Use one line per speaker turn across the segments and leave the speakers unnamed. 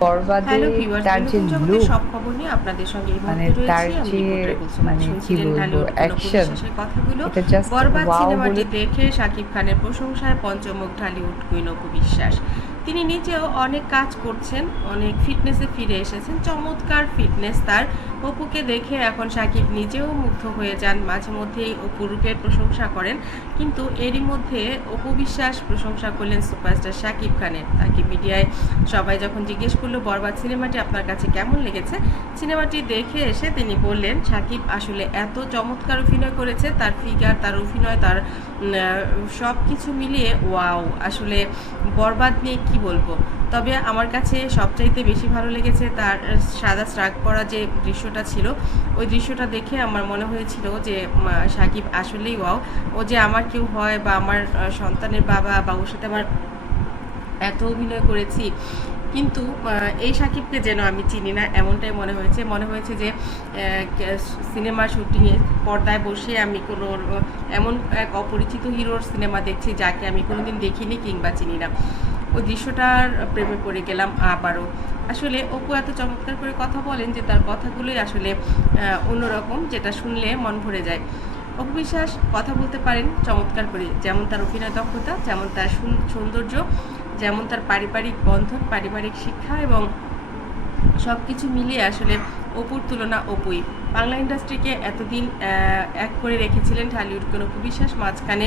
বরবাদে তার যে লুক
সব খবর নিয়ে আপনাদের সঙ্গে এই
মানে তার যে মানে কি বলব, এটা বলে-
দেখে শাকিব খানের প্রশংসায় পঞ্চমুখ ঢালিউড কুইন অপু বিশ্বাস। তিনি নিজেও অনেক কাজ করছেন অনেক ফিটনেসে ফিরে এসেছেন চমৎকার ফিটনেস তার অপুকে দেখে এখন সাকিব নিজেও মুগ্ধ হয়ে যান। মাঝে মধ্যেই অপু রূপের প্রশংসা করেন, কিন্তু এরই মধ্যে অপু বিশ্বাস প্রশংসা করলেন সুপারস্টার শাকিব খানের। তাকে মিডিয়ায় সবাই যখন জিজ্ঞেস করল, বরবাদ সিনেমাটি আপনার কাছে কেমন লেগেছে? সিনেমাটি দেখে এসে তিনি বললেন, সাকিব আসলে এত চমৎকার অভিনয় করেছে, তার ফিগার তার অভিনয়, তার সব কিছু মিলিয়ে ওয়াও। আসলে বরবাদ নিয়ে কি বলব? তবে আমার কাছে সবচাইতে বেশি ভালো লেগেছে তার সাদা স্ট্রাক পরা যে দৃশ্যটা ছিল। ওই দৃশ্যটা দেখে আমার মনে হয়েছিল যে সাকিব আসলেই ওয়াও। ও যে আমার কেউ হয় বা আমার সন্তানের বাবা বা ওর সাথে আমার এত অভিনয় করেছি, কিন্তু এই সাকিবকে যেন আমি চিনি না, এমনটাই মনে হয়েছে। মনে হয়েছে যে সিনেমা শুটিংয়ে পর্দায় বসে আমি কোনো, এমন এক অপরিচিত হিরোর সিনেমা দেখছি যাকে আমি কোনোদিন দেখিনি কিংবা চিনি না। ওই দৃশ্যটার প্রেমে পড়ে গেলাম আবারও। আসলে অপু এত চমৎকার করে কথা বলেন যে তার কথাগুলোই আসলে অন্যরকম যেটা শুনলে মন ভরে যায়। অপু বিশ্বাস, কথা বলতে পারেন চমৎকার করে, যেমন তার অভিনয় দক্ষতা, যেমন তার সৌন্দর্য, যেমন তার পারিবারিক বন্ধন, পারিবারিক শিক্ষা এবং সব কিছু মিলিয়ে আসলে অপুর তুলনা অপুই। বাংলা ইন্ডাস্ট্রিকে এতদিন এক করে রেখেছিলেন ঢালিউড কোনো বিশ্বাস, মাঝখানে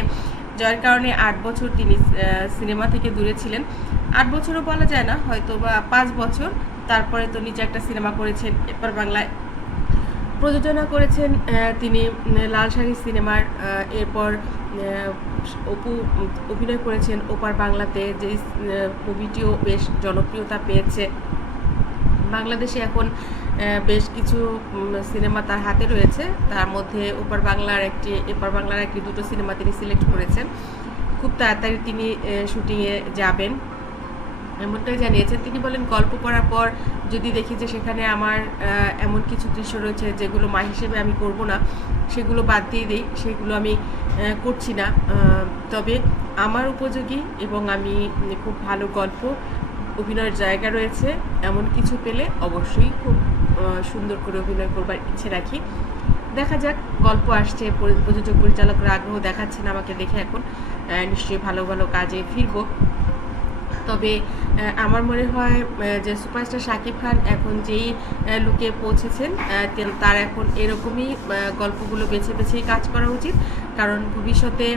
জয়ের কারণে আট বছর তিনি সিনেমা থেকে দূরে ছিলেন। আট বছরও বলা যায় না হয়তো বা পাঁচ বছর। তারপরে তো নিজে একটা সিনেমা করেছেন এরপর বাংলায় প্রযোজনা করেছেন তিনি লাল শাড়ি সিনেমার এরপর অপু, অভিনয় করেছেন ওপার বাংলাতে, যে মুভিটিও বেশ জনপ্রিয়তা পেয়েছে। বাংলাদেশে এখন বেশ কিছু সিনেমা তার হাতে রয়েছে। তার মধ্যে ওপার বাংলার একটি, এপার বাংলার একটি দুটো সিনেমা তিনি সিলেক্ট করেছেন। খুব তাড়াতাড়ি তিনি শুটিংয়ে যাবেন। এমনটাই জানিয়েছেন, তিনি বলেন, গল্প পড়ার পর যদি দেখি যে সেখানে আমার এমন কিছু দৃশ্য রয়েছে যেগুলো মা হিসেবে আমি করব না, সেগুলো বাদ দিয়ে দিই, সেগুলো আমি করছি না। তবে আমার উপযোগী এবং আমি খুব ভালো গল্প, অভিনয়ের জায়গা রয়েছে, এমন কিছু পেলে অবশ্যই খুব সুন্দর করে অভিনয় করবার ইচ্ছে রাখি। দেখা যাক, গল্প আসছে প্রযোজক পরিচালকরা আগ্রহ দেখাচ্ছেন আমাকে দেখে এখন নিশ্চয়ই ভালো ভালো কাজে ফিরবো। তবে আমার মনে হয় যে সুপারস্টার শাকিব খান এখন যেই লুকে পৌঁছেছেন তার এখন এরকমই গল্পগুলো বেছে বেছেই কাজ করা উচিত। কারণ ভবিষ্যতে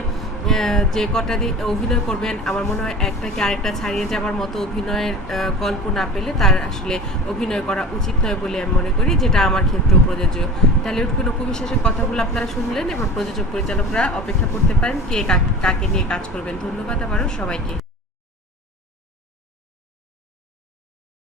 যে কটা দিন অভিনয় করবেন, আমার মনে হয় একটাকে আরেকটা ছাড়িয়ে যাবার মতো অভিনয়ের গল্প না পেলে তার আসলে অভিনয় করা উচিত নয় বলে আমি মনে করি, যেটা আমার ক্ষেত্রেও প্রযোজ্য। টলিউড কোনো উপবিশ্বাসের কথাগুলো আপনারা শুনলেন, এবার প্রযোজক পরিচালকরা অপেক্ষা করতে পারেন, কে কাকে নিয়ে কাজ করবেন। ধন্যবাদ আবারও সবাইকে।